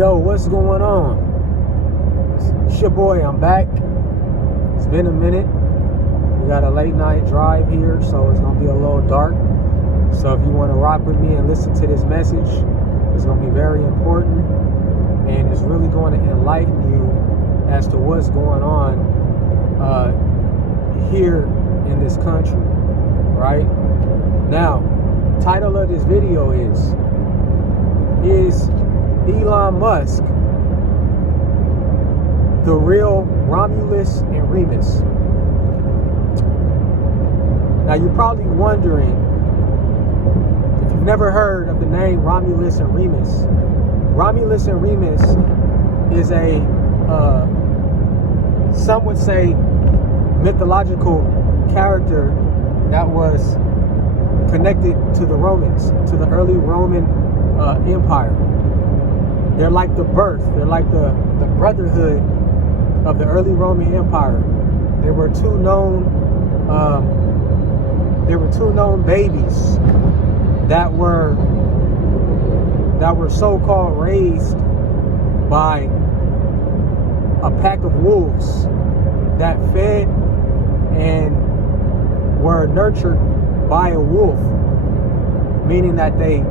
Yo, what's going on? It's your boy, I'm back. It's been a minute. We got a late night drive here, so it's gonna be a little dark. So if you want to rock with me and listen to this message, it's gonna be very important, and it's really going to enlighten you as to what's going on here in this country, right? Now, title of this video is Elon Musk the real Romulus and Remus? Now you're probably wondering, if you've never heard of the name Romulus and Remus. Romulus and Remus is a some would say mythological character that was connected to the Romans, to the early Roman Empire. They're like the birth, they're like the brotherhood of the early Roman Empire. There were two known babies that were so-called raised by a pack of wolves that fed and were nurtured by a wolf, meaning that they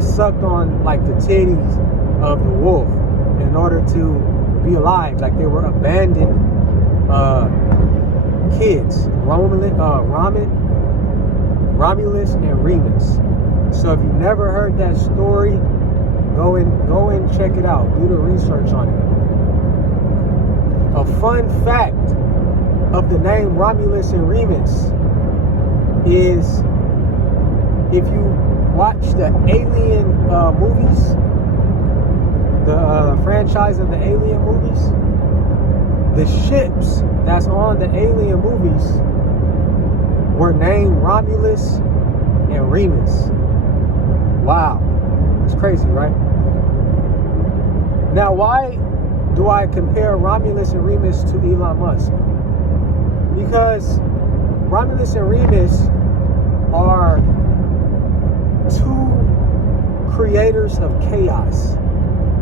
sucked on like the titties of the wolf in order to be alive. Like they were abandoned kids. Romulus and Remus. So if you've never heard that story, go and check it out. Do the research on it. A fun fact of the name Romulus and Remus is, if you watch the Alien movies, the franchise of the Alien movies, the ships that's on the Alien movies were named Romulus and Remus. Wow, it's crazy, right? Now, why do I compare Romulus and Remus to Elon Musk? Because Romulus and Remus are two creators of chaos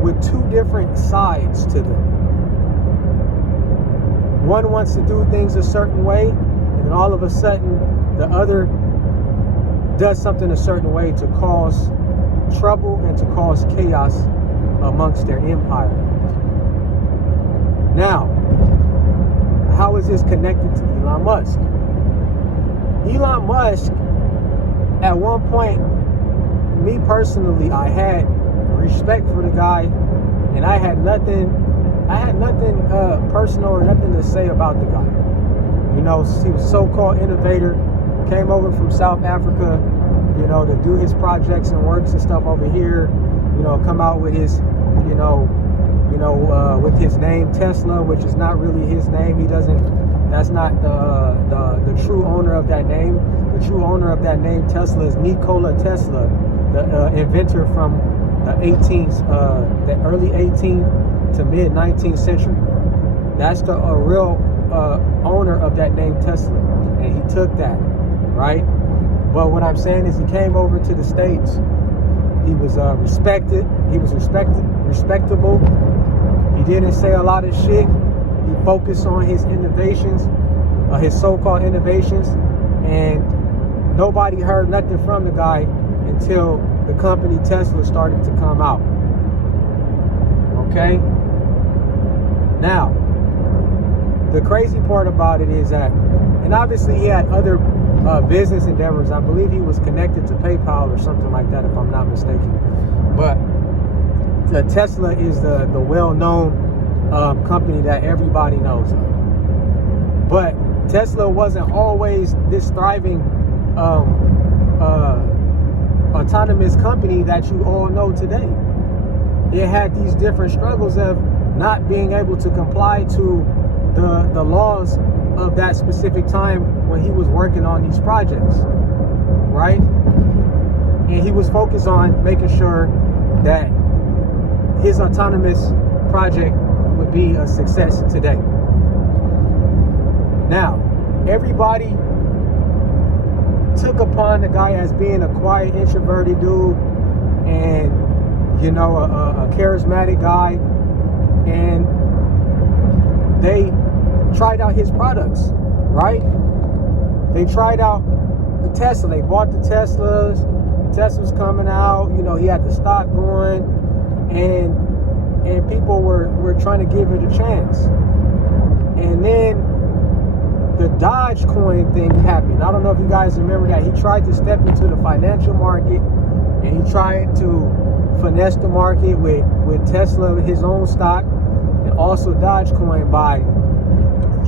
with two different sides to them. One wants to do things a certain way, and then all of a sudden the other does something a certain way to cause trouble and to cause chaos amongst their empire. Now, how is this connected to Elon Musk? Elon Musk, at one point, me personally, I had respect for the guy, and I had nothing personal or nothing to say about the guy. You know, he was a so-called innovator, came over from South Africa, you know, to do his projects and works and stuff over here, you know, come out with his, with his name Tesla, which is not really his name. That's not the true owner of that name. The true owner of that name Tesla is Nikola Tesla, the inventor from the early 18th to mid 19th century. That's the real owner of that name Tesla, and he took that, right? But what I'm saying is, he came over to the States. He was respected. He was respectable. He didn't say a lot of shit. He focused on his innovations, his so-called innovations, and nobody heard nothing from the guy until the company Tesla started to come out. Okay? Now, the crazy part about it is that, and obviously he had other business endeavors. I believe he was connected to PayPal or something like that, if I'm not mistaken. But the Tesla is the well-known company that everybody knows of. But Tesla wasn't always this thriving autonomous company that you all know today. It had these different struggles of not being able to comply to the laws of that specific time when he was working on these projects, right? And he was focused on making sure that his autonomous project would be a success today. Now, everybody took upon the guy as being a quiet, introverted dude, and you know, a charismatic guy, and they tried out his products, right? They tried out the Tesla. They bought the Teslas. The Tesla's coming out. You know, he had the stock going, and people were trying to give it a chance. And then the Dogecoin thing happened. I don't know if you guys remember that. He tried to step into the financial market, and he tried to finesse the market with Tesla, his own stock, and also Dogecoin by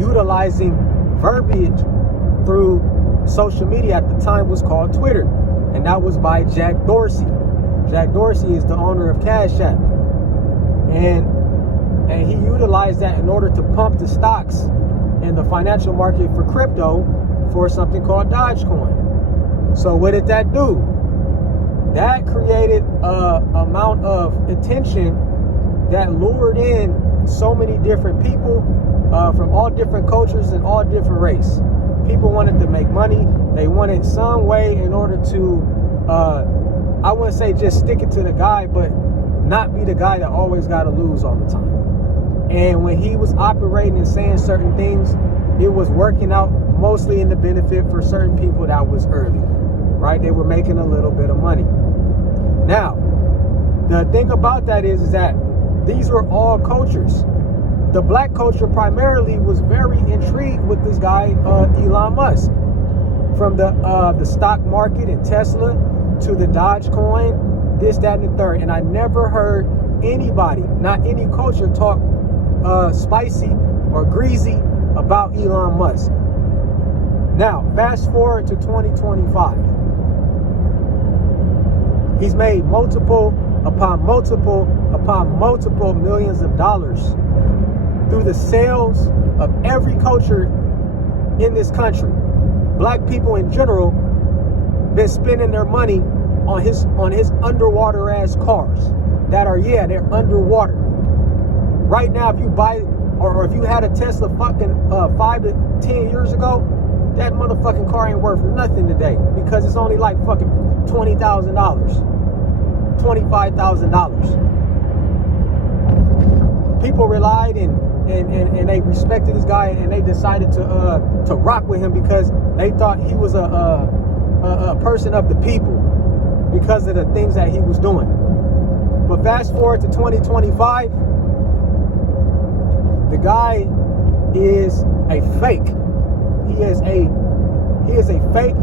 utilizing verbiage through social media. At the time was called Twitter, and that was by Jack Dorsey. Jack Dorsey is the owner of Cash App, and he utilized that in order to pump the stocks in the financial market for crypto for something called Dogecoin. So what did that do? That created a amount of attention that lured in so many different people from all different cultures and all different races. People wanted to make money. They wanted some way in order to, I wouldn't say just stick it to the guy, but not be the guy that always got to lose all the time. And when he was operating and saying certain things, it was working out mostly in the benefit for certain people that was early, right? They were making a little bit of money. Now, the thing about that is that these were all cultures. The black culture primarily was very intrigued with this guy, Elon Musk. From the stock market and Tesla to the Dogecoin, this, that, and the third. And I never heard anybody, not any culture, talk spicy or greasy about Elon Musk. Now, fast forward to 2025. He's made multiple upon multiple upon multiple millions of dollars through the sales of every culture in this country. Black people in general been spending their money on his underwater ass cars that are, yeah, they're underwater. Right now, if you buy or if you had a Tesla fucking 5 to 10 years ago, that motherfucking car ain't worth nothing today because it's only like fucking $20,000, $25,000. People relied and they respected this guy, and they decided to rock with him because they thought he was a person of the people because of the things that he was doing. But fast forward to 2025, the guy is a fake. He is a fake,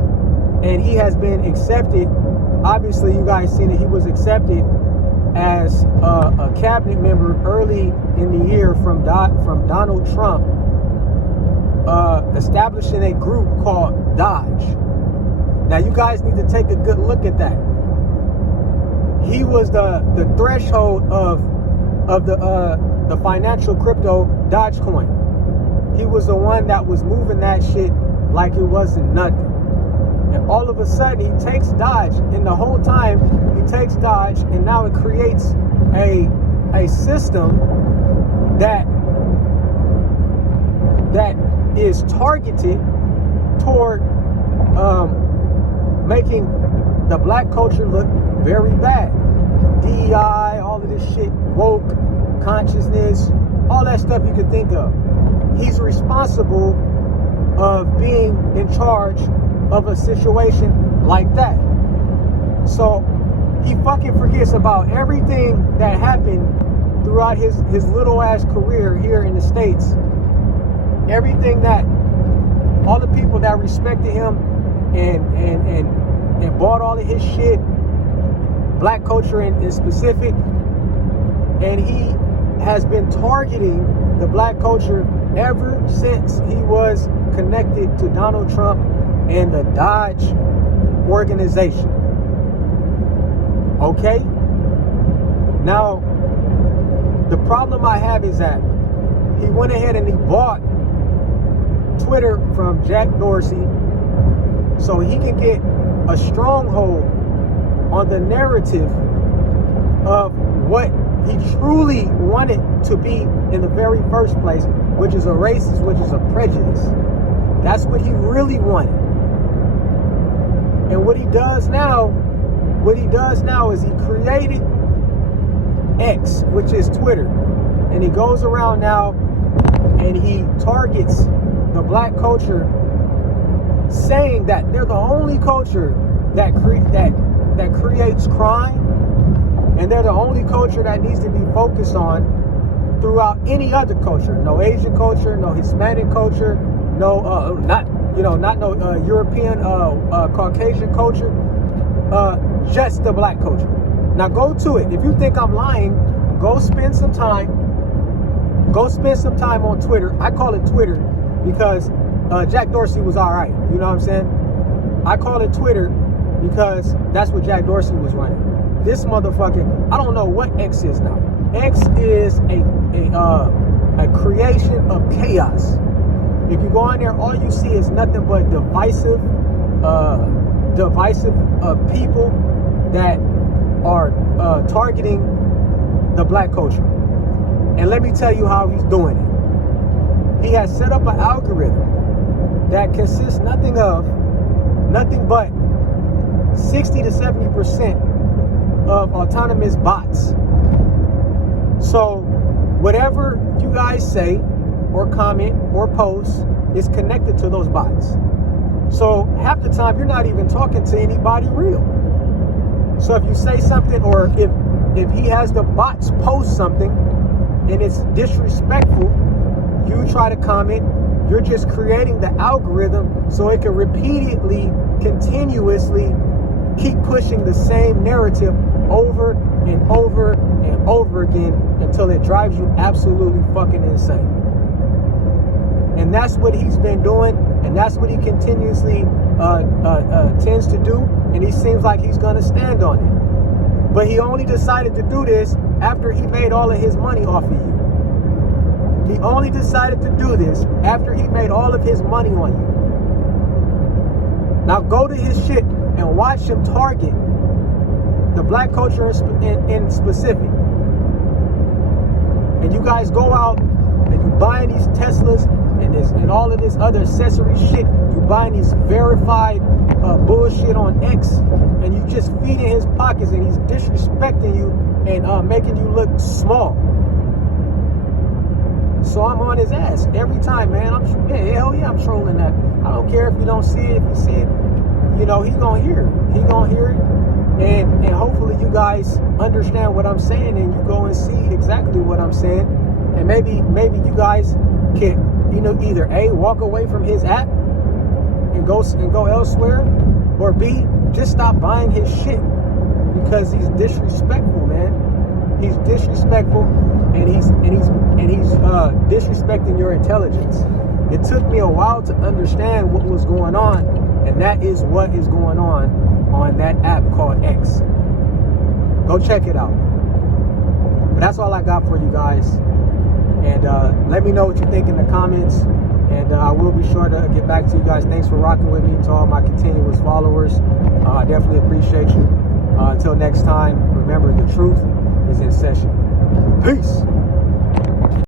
and he has been accepted. Obviously, you guys seen it. He was accepted as a cabinet member early in the year from Donald Trump, establishing a group called Dodge. Now, you guys need to take a good look at that. He was the threshold of the financial crypto Dogecoin. He was the one that was moving that shit like it wasn't nothing. And all of a sudden, he takes Dodge, and the whole time he takes Dodge, and now it creates a system that is targeted toward making the black culture look very bad. DEI, all of this shit, woke, consciousness, all that stuff you can think of. He's responsible of being in charge of a situation like that. So he fucking forgets about everything that happened throughout his little ass career here in the States. Everything that all the people that respected him and bought all of his shit, black culture in specific, and he has been targeting the black culture ever since he was connected to Donald Trump and the Dodge organization. Okay? Now, the problem I have is that he went ahead and he bought Twitter from Jack Dorsey so he can get a stronghold on the narrative of what he truly wanted to be in the very first place, which is a racist, which is a prejudice. That's what he really wanted. And what he does now is he created X, which is Twitter. And he goes around now and he targets the black culture, saying that they're the only culture that creates crime, and they're the only culture that needs to be focused on throughout any other culture. No Asian culture, no Hispanic culture, no European Caucasian culture, just the black culture. Now go to it. If you think I'm lying, go spend some time on Twitter. I call it Twitter because Jack Dorsey was all right. You know what I'm saying? I call it Twitter because that's what Jack Dorsey was running. This motherfucker, I don't know what X is now. X is a creation of chaos. If you go on there, all you see is nothing but divisive people that are targeting the black culture. And let me tell you how he's doing it. He has set up an algorithm that consists nothing but 60 to 70% of autonomous bots. So whatever you guys say or comment or post is connected to those bots. So half the time you're not even talking to anybody real. So if you say something, or if he has the bots post something and it's disrespectful, you try to comment, you're just creating the algorithm so it can repeatedly, continuously keep pushing the same narrative over and over and over again until it drives you absolutely fucking insane. And that's what he's been doing, and that's what he continuously tends to do, and he seems like he's gonna stand on it. But he only decided to do this after he made all of his money off of you. He only decided to do this after he made all of his money on you. Now go to his shit and watch him target the black culture in specific. And you guys go out and you buying these Teslas and all of this other accessory shit. You buying these verified bullshit on X, and you just feeding his pockets, and he's disrespecting you and making you look small. So I'm on his ass every time, man. Hell yeah, I'm trolling that. I don't care if you don't see it. If you see it, you know, he's gonna hear it. He's gonna hear it. And hopefully you guys understand what I'm saying, and you go and see exactly what I'm saying. And maybe you guys can, you know, either A, walk away from his app and go elsewhere, or B, just stop buying his shit, because he's disrespectful, man. He's disrespectful, and he's disrespecting your intelligence. It took me a while to understand what was going on, and that is what is going on that app called X. Go check it out. But that's all I got for you guys. And let me know what you think in the comments. And I will be sure to get back to you guys. Thanks for rocking with me, to all my continuous followers. I definitely appreciate you. Until next time, remember, the truth is in session. Peace.